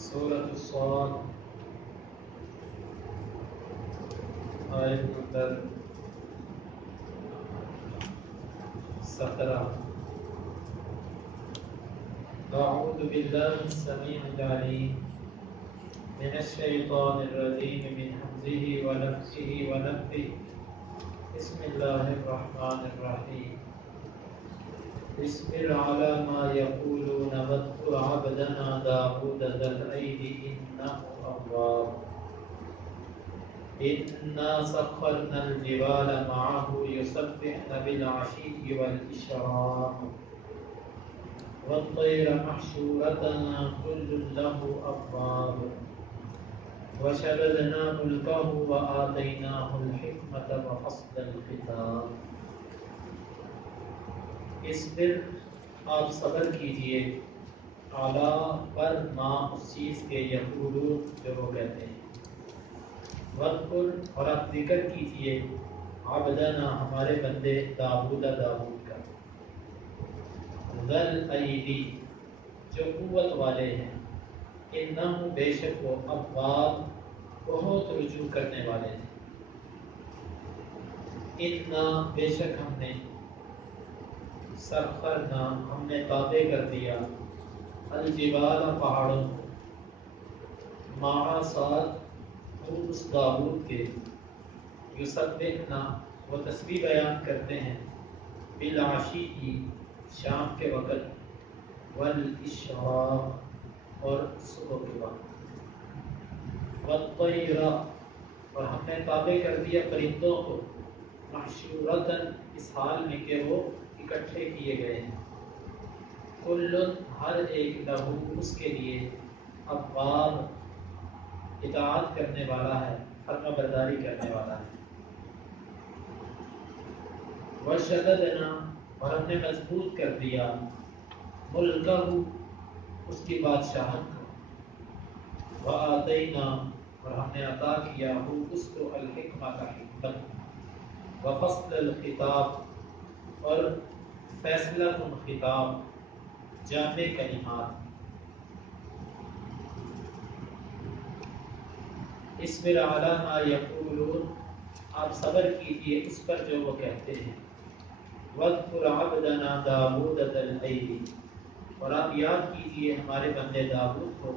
سورۃ الصاد آیت نمبر 17۔ اعوذ باللہ السمیع العلیم من الشیطان الرجیم من حمزہ ونفخہ ونفثہ۔ بسم اللہ الرحمن الرحیم۔ اصبر علی ما یقولون واذکر عبدنا داؤد ذا الأید انہ اواب۔ إنا سخرنا الجبال معه يسبحن بالعشي والإشراق والطير محشورة كل له أواب وشددنا ملكه وآتيناه الحكمة وفصل الخطاب۔ اصبر، آپ صبر کیجئے، اعلیٰ پر ما اس چیز کے یقولون جو وہ کہتے ہیں، وذکر اور آپ ذکر کیجئے، عبدنا ہمارے بندے داؤد کا، ذل ایدی جو قوت والے ہیں، انہم بے شک وہ اواب بہت رجوع کرنے والے ہیں، انا بے شک ہم نے، سخرنا ہم نے تابع کر دیا، الجبال پہاڑوں کو، مع ساتھ اس داؤد کے، یسبحنا وہ تسبیح بیان کرتے ہیں، بالعشی کی شام کے وقت، والاشراق اور صبح کے وقت، والطیر اور ہم نے تابع کر دیا پرندوں کو، محشورتاً اس حال میں کہ وہ اکٹھے کیے گئے ہیں، کل ہر ایک لہو اس کے لیے، اواب اطاعت کرنے والا ہے، فرما برداری کرنے والا ہے، وشددنا اور ہم نے مضبوط کر دیا، ملکہ اس کی بادشاہت کو، وآتینا اور ہم نے عطا کیا ہو اس کو، الحکمہ کا حکمت، وفصل الخطاب اور فیصلہ کن خطاب، جامع کلمات۔ اصبر علی ما یقولون، آپ صبر کیجئے اس پر جو وہ کہتے ہیں، واذکر عبدنا داؤد ذا الأید اور آپ یاد کیجئے ہمارے بندے داؤد کو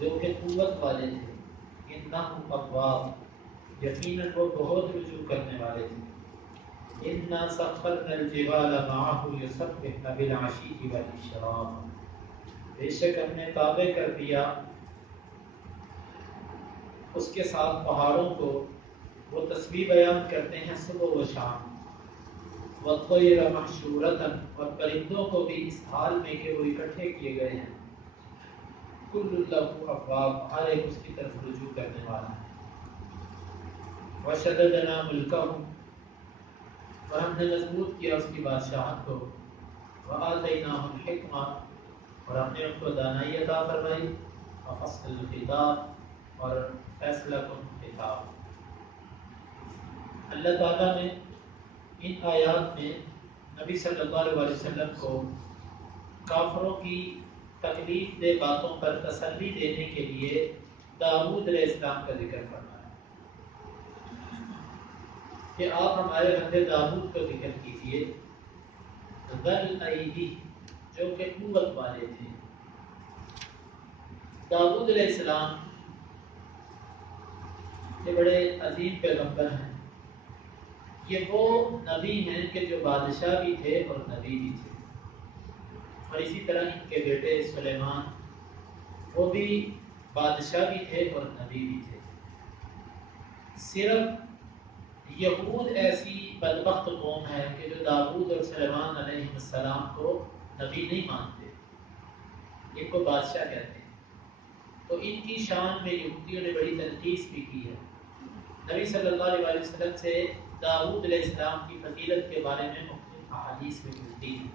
جو کہ قوت والے تھے، انہ اواب یقیناً وہ بہت رجوع کرنے والے تھے، انا سخرنا الجبال معه یسبحن بالعشی والاشراق، بے شک ہم نے تابع کر دیا اس کے ساتھ پہاڑوں کو، وہ تسبیح بیان کرتے ہیں صبح و شام، والطیر محشورۃ اور پرندوں کو بھی اس حال میں کہ وہ اکٹھے کیے گئے ہیں، کل لہ اواب ہر ایک اس کی طرف رجوع کرنے والا ہے، وشددنا ملکہ اور ہم نے مضبوط کیا اس کی بادشاہت کو، وآتیناہ الحکمہ اور ہم نے ان کو دانائی عطا فرمائی، وفصل الخطاب اور فیصلہ کن خطاب۔ اللہ تعالیٰ نے ان آیات میں نبی صلی اللہ علیہ وسلم کو کافروں کی تکلیف دہ باتوں پر تسلی دینے کے لیے داؤد علیہ السلام کا ذکر فرمایا کہ آپ ہمارے بندے داؤد کو ذکر کیجئے، ذل ایدی جو کہ قوت والے تھے۔ داؤد علیہ السلام یہ بڑے عظیم پیغمبر ہیں، یہ وہ نبی ہیں کہ جو بادشاہ بھی تھے اور نبی بھی تھے، اور اسی طرح ان کے بیٹے سلیمان وہ بھی بادشاہ بھی تھے اور نبی بھی تھے۔ صرف یہود ایسی بدبخت قوم ہے کہ جو داؤد اور سلیمان علیہ السلام کو نبی نہیں مانتے، ان کو بادشاہ کہتے ہیں، تو ان کی شان میں یہودیوں نے بڑی تنقیص بھی کی ہے۔ نبی صلی اللہ علیہ وسلم سے داؤد علیہ السلام کی فضیلت کے بارے میں مختلف احادیث میں ملتی ہیں،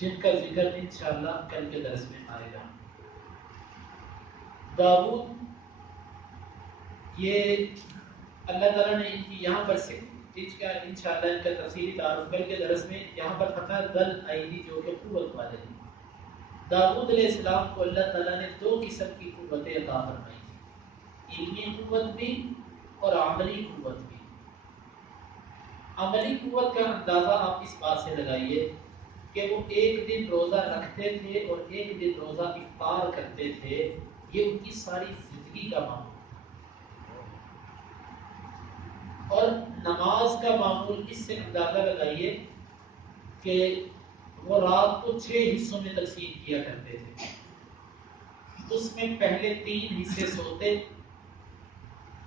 جن کا ذکر انشاءاللہ کل کے درس میں آئے گا۔ داؤد یہ اللہ تعالیٰ نے ان کی یہاں پر انشاءاللہ ان کا تفصیلی تعارف کل کے درس میں، یہاں پر فرمایا ذل ایدی جو کہ قوت والے ہیں، داؤد علیہ السلام کو اللہ تعالیٰ نے دو قسم کی قوتیں عطا فرمائی تھی، علمی قوت بھی اور عملی قوت بھی۔ عملی قوت کا اندازہ آپ اس بات سے لگائیے کہ وہ ایک دن روزہ رکھتے تھے اور ایک دن روزہ افطار کرتے تھے، یہ ان کی ساری زندگی کا معمول تھا۔ اور نماز کا معمول اس سے اندازہ لگائیے کہ وہ رات کو 6 حصوں میں تقسیم کیا کرتے تھے، اس میں پہلے 3 حصے سوتے،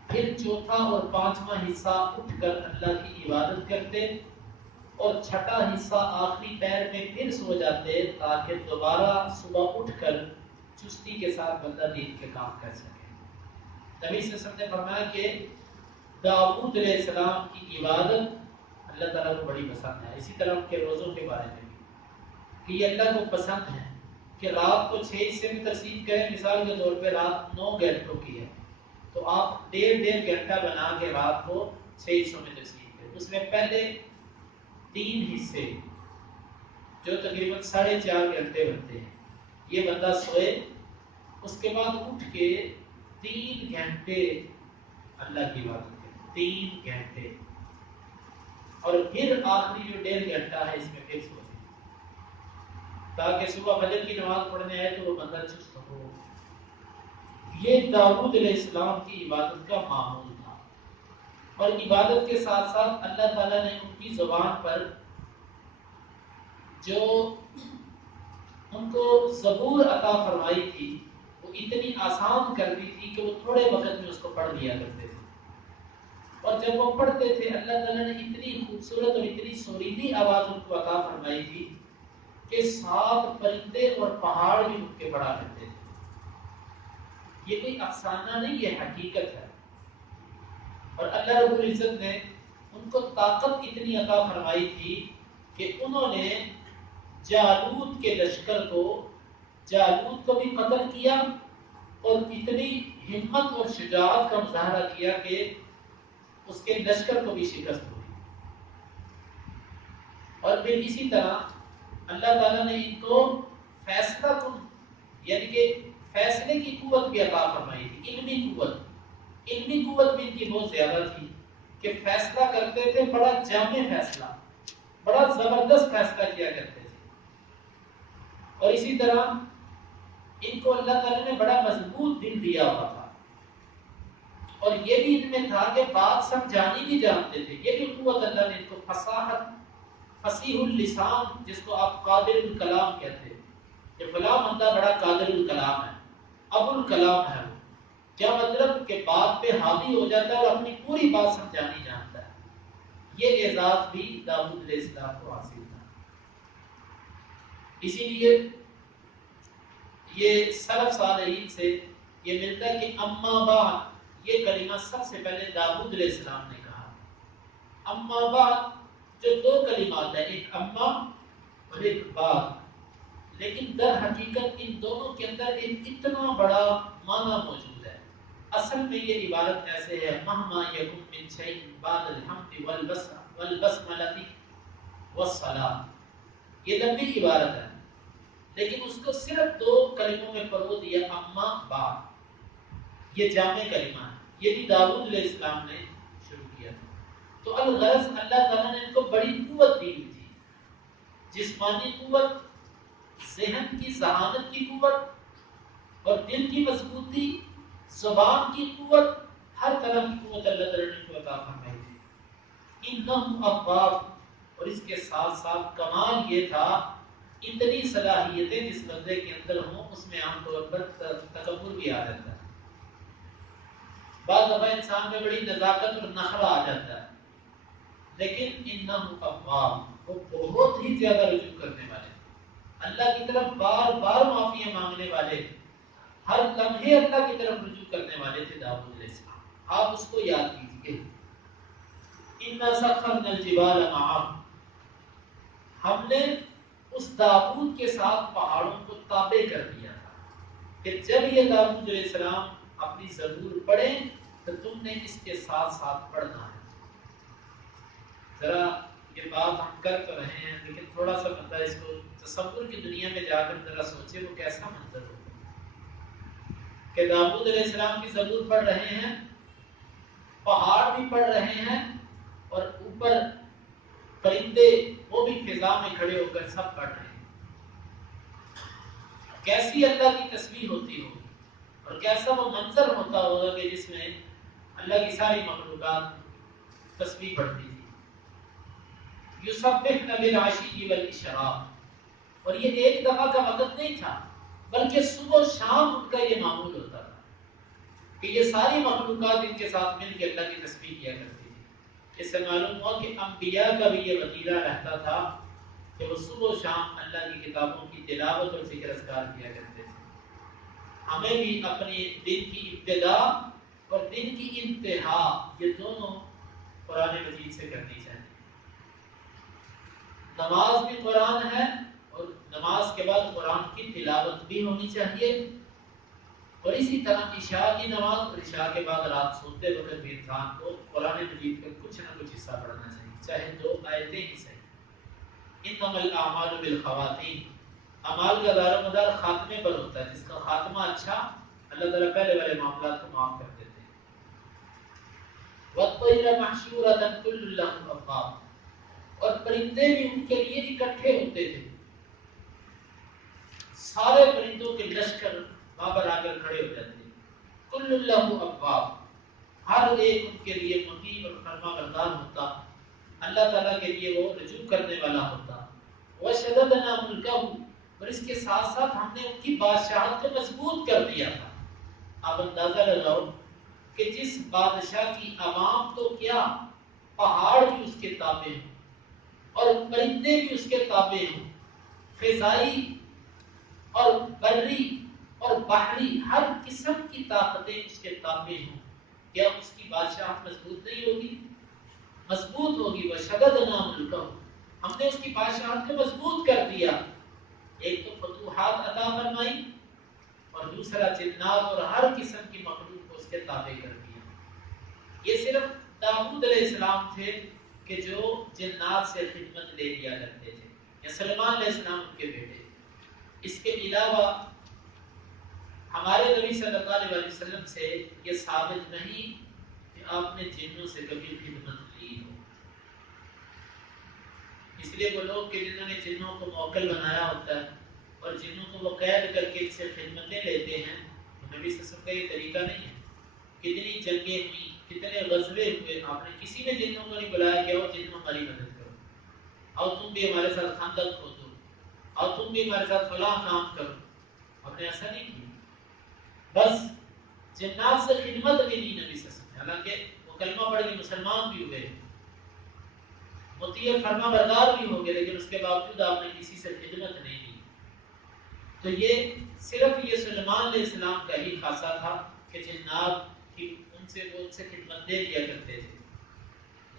پھر چوتھا اور 5واں حصہ اٹھ کر اللہ کی عبادت کرتے، اور چھٹا حصہ آخری پیر میں پھر سو جاتے تاکہ دوبارہ صبح اٹھ کر چستی کے ساتھ بندہ دین کے کام کر سکے۔ نبی صلی اللہ علیہ وسلم نے فرمایا کہ داؤد علیہ السلام کی عبادت اللہ تعالیٰ کو بڑی پسند ہے۔ اسی طرح ان کے روزوں کے بارے میں بھی کہ یہ اللہ کو پسند ہے کہ رات کو 6 حصے میں تقسیم کریں، مثال کے طور پہ رات 9 گھنٹوں کی ہے تو آپ 1.5 گھنٹہ بنا کے رات کو 6 حصوں میں تقسیم کریں، اس میں پہلے 3 حصے جو تقریباً 4.5 گھنٹے بنتے ہیں یہ بندہ سوئے، اس کے بعد اٹھ کے 3 گھنٹے اللہ کی بات کرے، 3 گھنٹے، اور پھر آخری جو 1.5 گھنٹہ ہے اس میں پھر سو جائے تاکہ صبح فجر کی نماز پڑھنے آئے تو وہ بندہ چست ہو۔ یہ داؤد علیہ السلام کی عبادت کا معمول تھا، اور عبادت کے ساتھ ساتھ اللہ تعالیٰ نے ان کی زبان پر جو ان کو زبور عطا فرمائی تھی وہ اتنی آسان کر دی تھی کہ وہ تھوڑے وقت میں اس کو پڑھ لیا کرتے تھے، اور جب وہ پڑھتے تھے اللہ تعالیٰ نے اتنی خوبصورت اور اتنی سریلی آواز ان کو عطا فرمائی تھی کہ 7 پرندے اور پہاڑ بھی ان کے پڑھا کرتے تھے۔ یہ کوئی افسانہ نہیں، یہ حقیقت ہے، اور اللہ رب العزت نے ان کو طاقت اتنی عطا فرمائی تھی کہ انہوں نے جالوت کے لشکر کو، جالوت کو بھی قتل کیا اور اتنی ہمت اور شجاعت کا مظاہرہ کیا کہ اس کے لشکر کو بھی شکست ہوئی۔ اور پھر اسی طرح اللہ تعالیٰ نے ان کو فیصلہ کن یعنی کہ فیصلے کی قوت بھی عطا فرمائی تھی، علمی قوت بھی ان کی بہت زیادہ تھی کہ فیصلہ کرتے تھے، بڑا جامع فیصلہ، بڑا زبردست فیصلہ کیا کرتے تھے۔ اور اسی طرح ان کو اللہ تعالیٰ نے بڑا مضبوط دل دیا ہوا تھا، اور یہ بھی ان میں تھا کہ بات سمجھانی بھی جانتے تھے، یہ بھی قوت اللہ نے ان کو فصاحت، فصیح اللسان جس کو آپ قادر الکلام کہتے ہیں کہ فلاں بندہ بڑا قادر الکلام ہے، ابو الکلام ہے، وہ کیا مطلب کہ بات پہ حاوی ہو جاتا ہے اور اپنی پوری بات سمجھانی جانتا ہے۔ یہ اعزاز بھی داؤد علیہ السلام کو حاصل تھا۔ اسی لیے یہ سلف صالحین سے یہ ملتا ہے کہ اما بعد یہ کلمہ سب سے پہلے داؤد علیہ السلام نے کہا۔ اما بعد جو 2 کلمات ہیں، ایک اما اور ایک بعد، لیکن در حقیقت ان دونوں کے اندر ایک اتنا بڑا معنی موجود ہے۔ اصل میں یہ عبارت ایسے ہے، مہما یکن من شیء بعد الحمد والبسملۃ والصلاۃ، یہ لمبی عبارت ہے لیکن اس کو صرف 2 کلموں میں پرو دیا، اما بعد، یہ جامع کلمہ ہے، یہ بھی داؤد علیہ السلام نے شروع کیا تھا۔ تو الغرض اللہ تعالیٰ نے ان کو بڑی قوت دی ہوئی تھی، جسمانی قوت، ذہن کی ذہانت کی قوت اور دل کی مضبوطی، زبان کی قوت، ہر طرح کی قوت اللہ تعالیٰ نے ان کو عطا فرمائی تھی۔ انہم اواب، اور اس کے ساتھ ساتھ کمال یہ تھا اتنی صلاحیتیں جس بندے کے اندر ہوں اس میں عام طور پر تکبر بھی آ جاتا ہے، بعض دفعہ انسان میں بڑی نزاکت اور نخوہ آ جاتا ہے، لیکن انہم اواب، وہ بہت ہی زیادہ رجوع کرنے والے، اللہ کی طرف بار بار معافیاں مانگنے والے، ہر لمحے اللہ کی طرف رجوع کرنے والے تھے داؤد علیہ السلام۔ آپ اس کو یاد کیجیے، اِنَّا سَخَّرْنَا الْجِبَالَ مَعَهُ، ہم نے اس داؤد کے ساتھ پہاڑوں کو تابع کر دیا تھا کہ جب یہ داؤد علیہ السلام اپنی زبور پڑھیں تو تم نے اس کے ساتھ ساتھ پڑھنا ہے۔ ذرا یہ بات ہم کر تو رہے ہیں لیکن تھوڑا سا بندہ اس کو تصور کی دنیا میں جا کر ذرا سوچے وہ کیسا منظر ہوگا کہ داؤد علیہ السلام کی زبور پڑھ رہے ہیں، پہاڑ بھی پڑھ رہے ہیں، اور اوپر پرندے وہ بھی فضا میں کھڑے ہو کر سب پڑھ رہے ہیں۔ کیسی اللہ کی تسبیح ہوتی ہوگی اور کیسا وہ منظر ہوتا ہوگا کہ جس میں اللہ کی ساری مخلوقات تسبیح پڑھتی تھی۔ یسبحن بالعشی والاشراق، اور یہ ایک دفعہ کا وقت نہیں تھا بلکہ صبح و شام ان کا یہ معمول ہوتا تھا کہ یہ ساری مخلوقات ان کے ساتھ مل کے اللہ کی تسبیح کیا کرتی تھی۔ اس سے معلوم ہوا کہ انبیاء کا بھی یہ وتیرہ رہتا تھا کہ وہ صبح و شام اللہ کی کتابوں کی تلاوت اور ذکر اذکار کیا کرتے تھے۔ ہمیں بھی اپنے دن کی ابتدا اور دن کی انتہا یہ دونوں قرآن مجید سے کرنی چاہیے۔ نماز بھی قرآن ہے اور نماز کے بعد قرآن کی تلاوت بھی ہونی چاہیے، اور اسی طرح عشاء کی نماز اور عشاء کے بعد رات سوتے وقت بھی انسان کو قرآن مجید کا کچھ نہ کچھ حصہ پڑھنا چاہیے، چاہے 2 آیتیں ہی صحیح۔ انما الاعمال بالخواتیم، اعمال کا دار و مدار خاتمے پر ہوتا ہے، جس کا خاتمہ اچھا اللہ تعالیٰ پہلے والے معاملات کو معاف کر دیتے ہیں۔ وَالطَّيْرَ مَحْشُورَةً كُلٌّ لَهُ أَوَّابٌ، اور پرندے بھی ان کے لیے اکٹھے ہوتے تھے، سارے پرندوں کے لشکر وہاں پر آ کر کھڑے ہو جاتے ہیں۔ كُلٌّ لَهُ أَوَّابٌ، ہر ایک ان کے لیے مطیع اور فرما بردار ہوتا، اللہ تعالیٰ کے لیے وہ رجوع کرنے والا ہوتا۔ وَشَدَدْنَا مُلْكَهُ، اور اس کے ساتھ ساتھ ہم نے ان کی بادشاہت کو مضبوط کر دیا تھا۔ آپ اندازہ لگاؤ کہ جس بادشاہ کی عوام تو کیا، پہاڑ بھی اس کے تابع ہوں اور پرندے بھی اس کے تابع ہوں، فضائی اور بری اور بحری ہر قسم کی طاقتیں اس کے تابع ہوں، کیا اس کی بادشاہت مضبوط نہیں ہوگی؟ مضبوط ہوگی۔ وَشَدَدْنَا مُلْكَهُ، ہم نے اس کی بادشاہت کو مضبوط کر دیا۔ ایک تو فتوحات عطا فرمائی اور دوسرا جنات اور ہر قسم کی مخلوق کو اس کے تابع کر دیا۔ یہ صرف داؤد علیہ السلام تھے کہ جو جنات سے خدمت لے لیا کرتے تھے، یا سلیمان علیہ السلام ان کے بیٹے۔ اس کے علاوہ ہمارے نبی صلی اللہ علیہ وسلم سے یہ ثابت نہیں کہ آپ نے جنوں سے کبھی خدمت لی ہو۔ اس لیے وہ لوگ کہ جنہوں نے جنوں کو موکل بنایا ہوتا ہے اور جنوں کو وہ قید کر کے اس سے خدمتیں لیتے ہیں، نبی صلی اللہ علیہ وسلم کا یہ طریقہ نہیں ہے۔ کتنی جنگیں ہوئی، کتنے غزوے ہوئے، آپ نے کسی نے جنوں کو نہیں بلایا کہ وہ جنوں ہماری مدد کرو، اور تم بھی ہمارے ساتھ خندق کھودو، اور تم بھی ہمارے ساتھ فلاں کام کرو۔ آپ نے ایسا نہیں کیا، بس جنات سے خدمت بھی نہیں نبی صلی اللہ علیہ وسلم، حالانکہ وہ کلمہ پڑھ کے مسلمان بھی ہوئے، مطیع فرما بردار بھی ہو گئے، لیکن اس کے باوجود آپ نے کسی سے خدمت نہیں دی۔ تو یہ صرف یہ سلیمان علیہ السلام کا ہی خاصہ تھا کہ جنات کی ان سے خدمت دے دیا کرتے تھے۔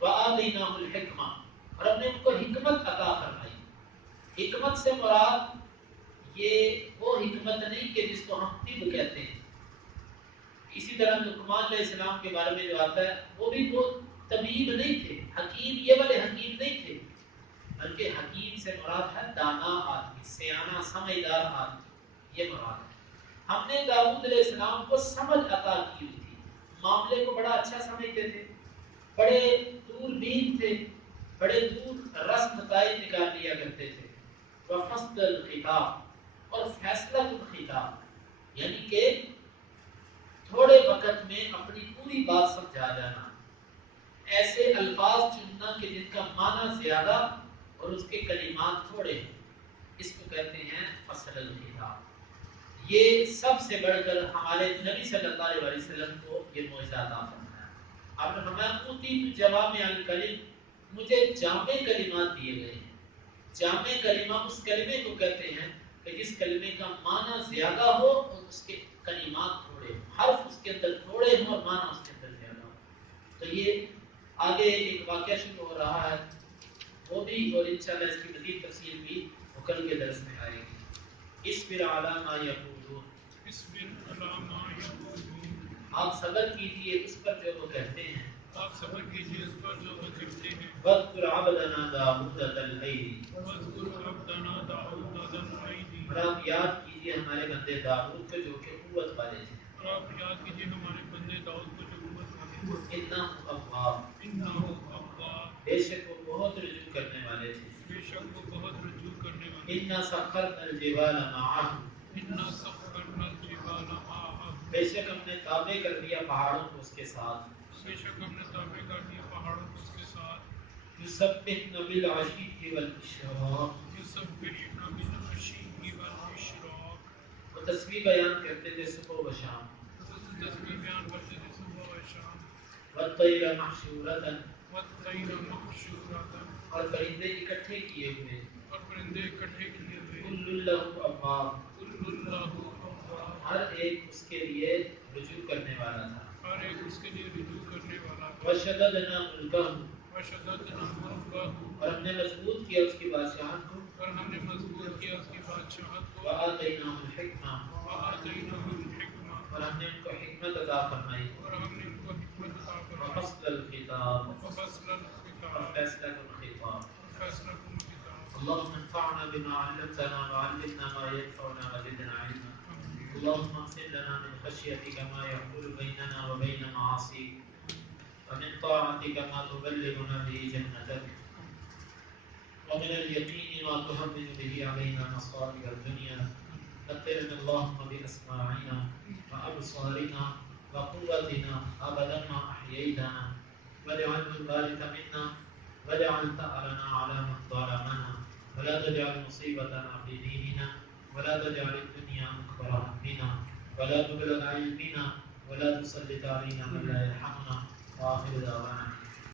وَآتَيْنَاهُ الْحِكْمَةَ، اور ہم نے ان کو حکمت عطا فرمائی۔ حکمت سے مراد یہ وہ حکمت نہیں کہ جس کو ہم طب کہتے ہیں۔ اسی طرح لقمان علیہ السلام کے بارے میں جو آتا ہے وہ بھی وہ طبیب نہیں تھے، حکیم یہ والے حکیم نہیں تھے، بلکہ حکیم سے مراد ہے دانا آدمی، سیانہ سمجھدار آدمی، یہ مراد ہے۔ ہم نے داؤد علیہ السلام کو سمجھ عطا کی ہوئی تھی، معاملے کو بڑا اچھا سمجھتے تھے، بڑے دور بین تھے، بڑے دور رس نتائج نکال لیا کرتے تھے۔ وفصل الخطاب، اور فیصلہ الخطاب، یعنی کہ تھوڑے وقت میں اپنی پوری بات سمجھا جانا، ایسے الفاظ چننا کہ جن کا معنی زیادہ اور اس کے کلمات تھوڑے ہیں، اس کو کہتے ہیں فصل الخطاب۔ یہ سب سے بڑھ کر ہمارے نبی صلی اللہ علیہ وسلم کو یہ معجزہ عطا فرمایا۔ آپ نے فرمایا اوتیت جوامع الکلم، مجھے جامع کلمات دیے گئے ہیں۔ جامع کلمہ اس کلمے کو کہتے ہیں کہ جس کلمے کا معنی زیادہ ہو اور اس کے کلمات تھوڑے ہوں، حرف اس کے اندر تھوڑے ہوں اور معنی اس کے اندر زیادہ ہو۔ تو یہ آگے ایک واقعہ شروع ہو رہا ہے، وہ بھی، اور انشاءاللہ اس کی مزید تفصیل بھی کل کے درس میں آئے گی۔ اصبر علی ما یقولون، آپ صبر کیجئے اس پر جو وہ کہتے ہیں۔ آپ صبر کیجیے اس پر جو وہ گرتے ہیں. واذکر عبدنا داؤد ذا الایدی، واذکر عبدنا داؤد ذا الایدی، اور آپ یاد کیجیے ہمارے بندے داؤد کو جو کہ قوت والے تھے. اور آپ یاد کیجیے ہمارے بندے داؤد کو جو قوت والے تھے. انہ اواب، انہ اواب، بے شک وہ بہت رجوع کرنے والے تھے. بے شک وہ بہت رجوع کرنے والے. انا سخرنا الجبال معه، انا سخرنا الجبال معه، بے شک ہم نے تابع کر دیا پہاڑوں کو اس کے ساتھ. بے شک ہم نے تابع کر دیا پہاڑوں کو اس کے ساتھ. یسبحن بالعشی والاشراق، یسبحن بالعشی والاشراق، وہ تسبیح بیان کرتے تھے صبح و شام. تسبیح بیان کرتے تھے صبح و شام. والطیر محشورۃ، والطیر محشورۃ، اور پرندے اکٹھے کیے ہوئے. اور پرندے اکٹھے کیے ہوئے. کل لہ اواب، کل لہ اواب، ہر ایک اس کے لیے رجوع کرنے والا تھا. ہر ایک اس کے لیے رجوع کرنے والا تھا. وشددنا ملکہ، وشددنا ملکہ، اور ہم نے مضبوط کیا اس کی بادشاہت کو. اور ہم نے مضبوط کیا اس کی بادشاہت کو. وآتیناہ الحکمہ، وآتیناہ الحکمہ، اور ہم نے ان کو حکمت عطا فرمائی. اور ہم نے ان کو حکمت عطا فرمائی. وفصل الخطاب، وفصل اور الخطاب، فیصلہ کن خطاب. فیصلہ کن خطاب. اللهم انفعنا بما علمتنا وعلمنا ما ينفعنا وزدنا علما. اللهم اقسم لنا من خشيتك ما يحول بيننا وبين معاصيك، ومن طاعتك ما تبلغنا به جنتك، ومن اليقين ما تهون به علينا مصائب الدنيا. متعنا اللهم بأسماعنا وأبصارنا وقوتنا أبدا ما أحييتنا، واجعله الوارث منا، واجعل ثأرنا على من ظلمنا، ولا تجعل مصيبتنا في ديننا، ولا تجعل الدنيا أكبر همنا، ولا مبلغ علمنا، ولا تسلط علينا من لا يرحمنا. وآخر دعوانا